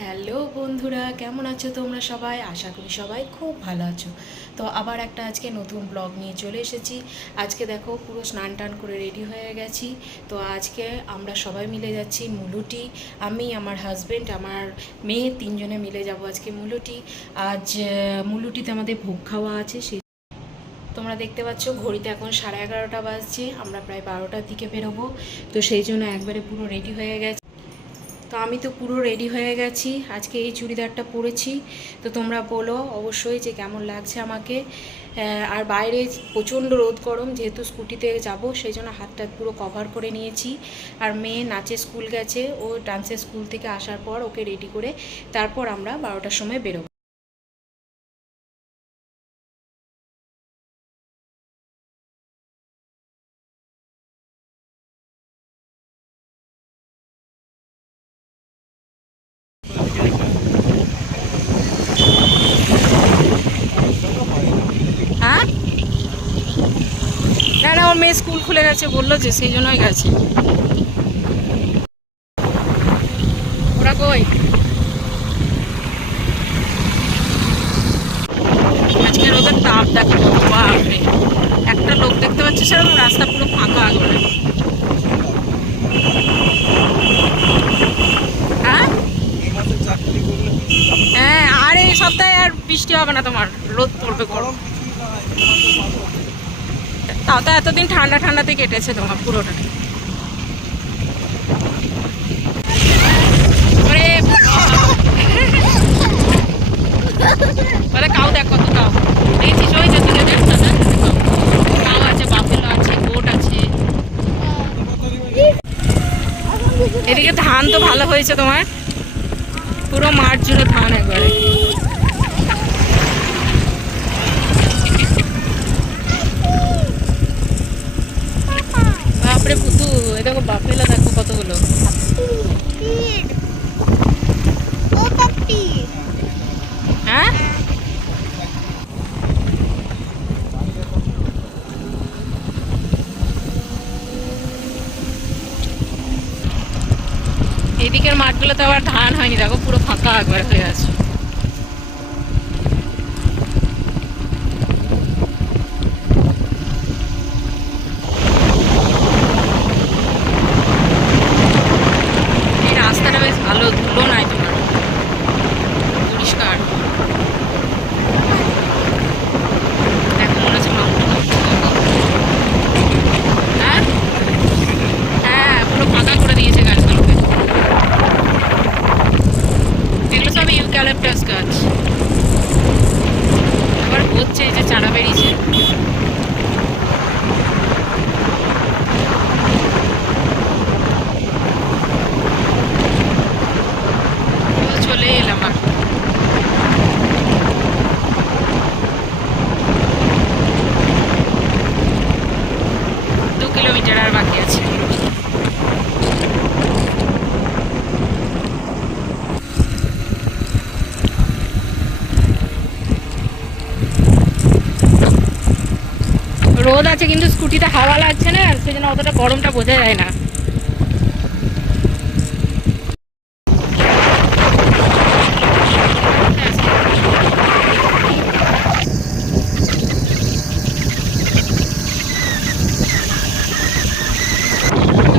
Hello বন্ধুরা, কেমন আছো তোমরা সবাই? আশা করি সবাই খুব ভালো আছো। তো আবার একটা আজকে নতুন ব্লগ নিয়ে চলে এসেছি। আজকে দেখো পুরো স্নান টান করে রেডি হয়ে গেছি। তো আজকে আমরা সবাই মিলে যাচ্ছি মুলুটি। আমি, আমার হাজব্যান্ড, আমার মেয়ে, তিনজনে মিলে যাব আজকে মুলুটি। আজ মুলুটিতে আমাদের ভোগ খাওয়া আছে। সেই তোমরা দেখতে পাচ্ছ ঘড়িতে এখন 11:30 বাজছে। আমরা প্রায় 12টার দিকে বেরোবো। তো সেই জন্য একবারে পুরো রেডি হয়ে গেছে। তো আমি তো পুরো রেডি হয়ে গেছি, আজকে এই চুড়িদারটা পরেছি। তো তোমরা বলো অবশ্যই যে কেমন লাগছে আমাকে। আর বাইরে প্রচণ্ড রোদ গরম, যেহেতু স্কুটিতে যাব সেই জন্য হাতটা পুরো কভার করে নিয়েছি। আর মেয়ে নাচে স্কুল গেছে, ও ডান্সের স্কুল থেকে আসার পর ওকে রেডি করে তারপর আমরা 12টার সময় বেরোবো। হ্যাঁ, না না, ওর মেয়ে স্কুল খুলে গেছে বললো, যে সেই জন্যই গেছে। ওরা কই? আজকে রোদের তাপ দেখো, বাপরে! একটা লোক দেখতে পাচ্ছি, সেরকম রাস্তা পুরো ফাঁকা করে। হ্যাঁ হ্যাঁ, আর এই সপ্তাহে আর বৃষ্টি হবে না, তোমার রোদ পড়বে গরম। তাও তো এতদিন ঠান্ডা ঠান্ডাতে কেটেছে তোমার পুরোটা। ওরে কাউ দেখ, কত কাউ দেখছিস, ওই যে তুলে দেখ না, কাউ আছে, বাফেলো আছে, গোট আছে। এদিকে ধান তো ভালো হয়েছে তোমার, পুরো মাঠ জুড়ে ধান একবারে। বাপরে পুতু, এ দেখো বাফেলো, দেখো কতগুলো। হ্যাঁ, এদিকের মাঠগুলোতে আবার ধান হয়নি, দেখো পুরো ফাঁকা একবার হয়ে আছে। এই রাস্তাটা বেশ ভালো, ধুলো নাই তোমার, পরিষ্কার। দেখো মনে হচ্ছে হ্যাঁ হ্যাঁ, পুরো ফাঁকা করে দিয়েছে গাছগুলোকে। এগুলো সব ইউক্যালিপটাস গাছ, আবার হচ্ছে, এই যে চারা বেরিয়েছে। চলে এলাম আর 2 কিলোমিটার আর বাকি আছে। রোদ আছে কিন্তু স্কুটিতে হাওয়া লাগছে না, সেই জন্য অতটা গরমটা বোঝা যায় না।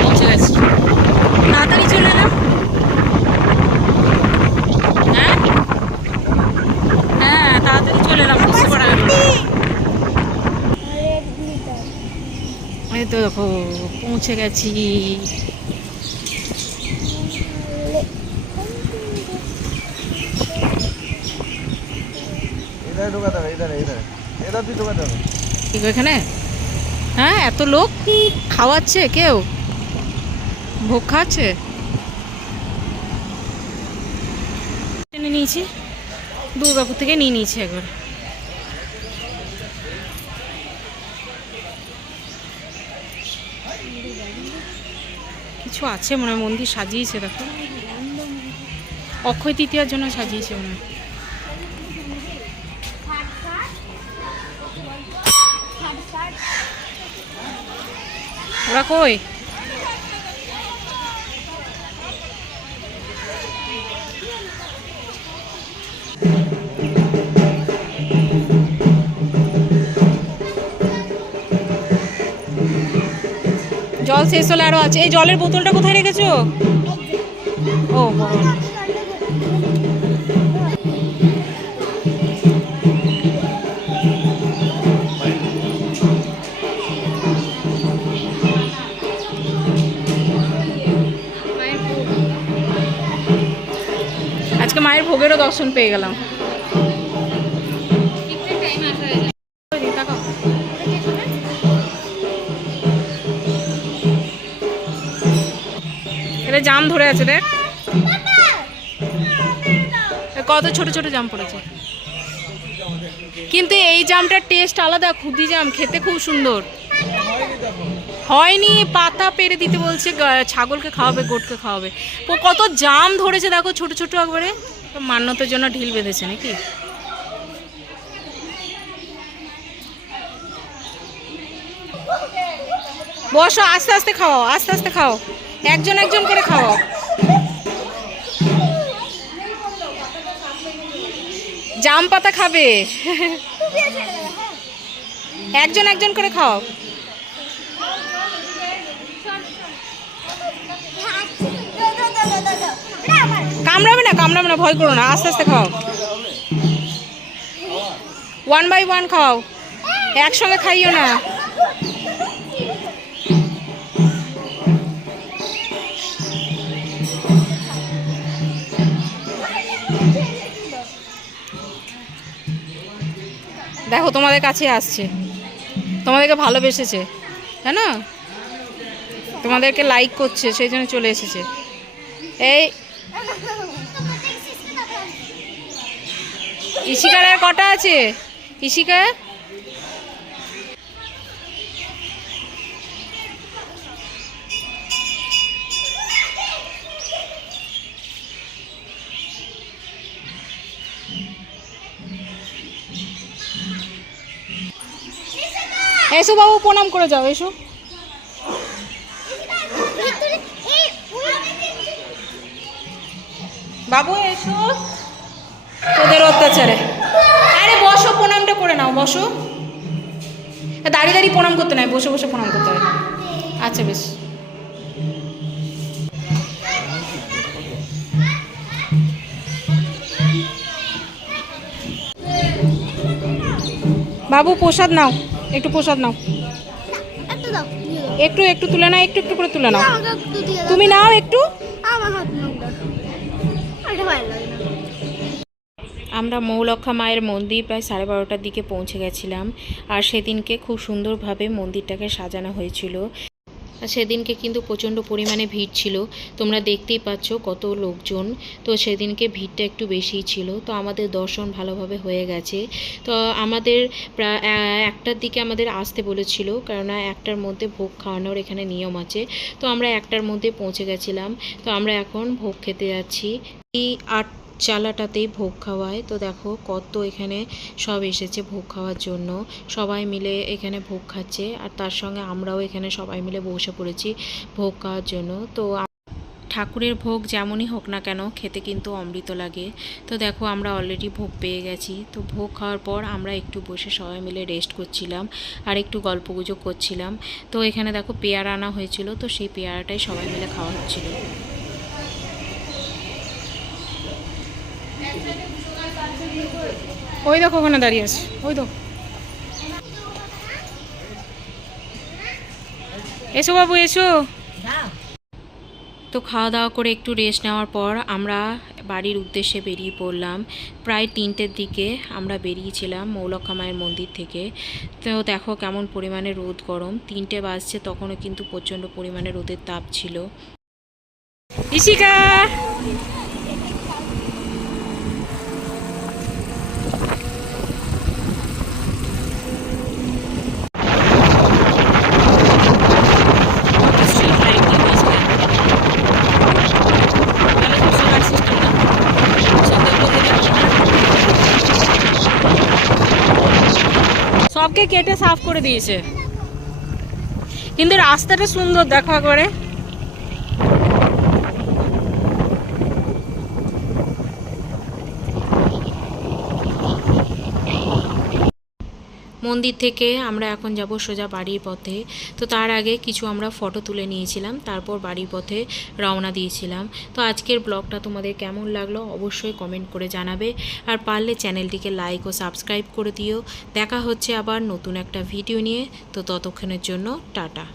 পৌঁছে গেছি, তাড়াতাড়ি চলে এলাম। হ্যাঁ হ্যাঁ, তাড়াতাড়ি চলে এলাম, বুঝতে পারা গেল না। এই তো দেখো পৌঁছে গেছি। এখানে হ্যাঁ, এত লোক খাওয়াচ্ছে, কেউ ভোগ খাচ্ছে। টেনে নিয়েছি, দুর্গাপুর থেকে নিয়ে নিয়েছি একবার। কিছু আছে মনে হয়, মন্দির সাজিয়েছে দেখো, অক্ষয় তৃতীয়ার জন্য সাজিয়েছে মনে হয়। ওরা কই? শেষ হলে আরো আছে। এই জলের বোতলটা কোথায় রেখেছো? ও আজকে মায়ের ভোগেরও দর্শন পেয়ে গেলাম। এটা জাম ধরে আছে দেখ, কত ছোট ছোট জাম পড়েছে। কিন্তু এই জামটার টেস্ট আলাদা, খুদি জাম খেতে খুব সুন্দর। হয়নি, পাতা পেরে দিতে বলছে, ছাগলকে খাওয়াবে, গোটকে খাওয়াবে। কত জাম ধরেছে দেখো, ছোট ছোট একবারে। মান্যতের জন্য ঢিল বেঁধেছে নাকি? বসো, আস্তে আস্তে খাও, আস্তে আস্তে খাও, একজন একজন করে খাও। জাম পাতা খাবে, একজন একজন করে খাও। কামড়াবে না, কামড়াবে না, ভয় করো না, আস্তে আস্তে খাও। 1 বাই 1 খাও, একসঙ্গে খাইও না। দেখো তোমাদের কাছে আসছে, তোমাদেরকে ভালোবেসেছে, তাই না? তোমাদেরকে লাইক করছে, সেই জন্য চলে এসেছে। এই ইশিকার আর কটা আছে? ইশিকা এসো বাবু, প্রণাম করে যাও, এসো। বাবু এসো, তোদের অত্যাচারে। আরে বসো, প্রণামটা করে নাও, বসো। দাঁড়িয়ে দাঁড়িয়ে প্রণাম করতে নাই, বসে বসে প্রণাম করতে হয়। আচ্ছা বেশ। বাবু প্রসাদ নাও, একটু প্রসাদ নাও, একটু একটু তুলে নাও, একটু একটু করে তুলে নাও। তুমি নাও একটু। আমরা মৌলক্ষা মায়ের মন্দির প্রায় 12:30টার দিকে পৌঁছে গেছিলাম। আর সেদিনকে খুব সুন্দরভাবে মন্দিরটাকে সাজানো হয়েছিল। আর সেদিনকে কিন্তু প্রচণ্ড পরিমাণে ভিড় ছিল, তোমরা দেখতেই পাচ্ছ কত লোকজন। তো সেদিনকে ভিড়টা একটু বেশিই ছিল। তো আমাদের দর্শন ভালোভাবে হয়ে গেছে। তো আমাদের প্রায় 1টার দিকে আমাদের আসতে বলেছিল, কেননা 1টার মধ্যে ভোগ খাওয়ানোর এখানে নিয়ম আছে। তো আমরা 1টার মধ্যে পৌঁছে গেছিলাম। তো আমরা এখন ভোগ খেতে যাচ্ছি। এই 8 চালাটাতেই ভোগ খাওয়ায়। তো দেখো কত এখানে সব এসেছে ভোগ খাওয়ার জন্য, সবাই মিলে এখানে ভোগ খাচ্ছে। আর তার সঙ্গে আমরাও এখানে সবাই মিলে বসে পড়েছি ভোগ খাওয়ার জন্য। তো ঠাকুরের ভোগ যেমনই হোক না কেন, খেতে কিন্তু অমৃত লাগে। তো দেখো আমরা অলরেডি ভোগ পেয়ে গেছি। তো ভোগ খাওয়ার পর আমরা একটু বসে সবাই মিলে রেস্ট করছিলাম আর একটু গল্পগুজব করছিলাম। তো এখানে দেখো পেয়ারা আনা হয়েছিল, তো সেই পেয়ারাটাই সবাই মিলে খাওয়া হচ্ছিল। ওই দেখো ওখানে দাঁড়িয়ে আছে, ওই দেখো। এসো বাবু এসো। তো খাওয়া দাওয়া করে একটু রেস্ট নেওয়ার পর আমরা বাড়ির উদ্দেশ্যে বেরিয়ে পড়লাম। প্রায় 3টের দিকে আমরা বেরিয়েছিলাম মৌলক্ষা মায়ের মন্দির থেকে। তো দেখো কেমন পরিমাণে রোদ, গরম 3টে বাজছে, তখনও কিন্তু প্রচণ্ড পরিমাণে রোদের তাপ ছিল। ইশিকা সবকে কেটে সাফ করে দিয়েছে, কিন্তু রাস্তাটা সুন্দর দেখো একবারে। মন্দির থেকে আমরা এখন যাব সোজা বাড়ির পথে। তো তার আগে কিছু আমরা ফটো তুলে নিয়েছিলাম, তারপর বাড়ির পথে রওনা দিয়েছিলাম। তো আজকের ব্লগটা তোমাদের কেমন লাগলো অবশ্যই কমেন্ট করে জানাবে, আর পারলে চ্যানেলটিকে লাইক ও সাবস্ক্রাইব করে দিও। দেখা হচ্ছে আবার নতুন একটা ভিডিও নিয়ে। তো ততক্ষণের জন্য টাটা।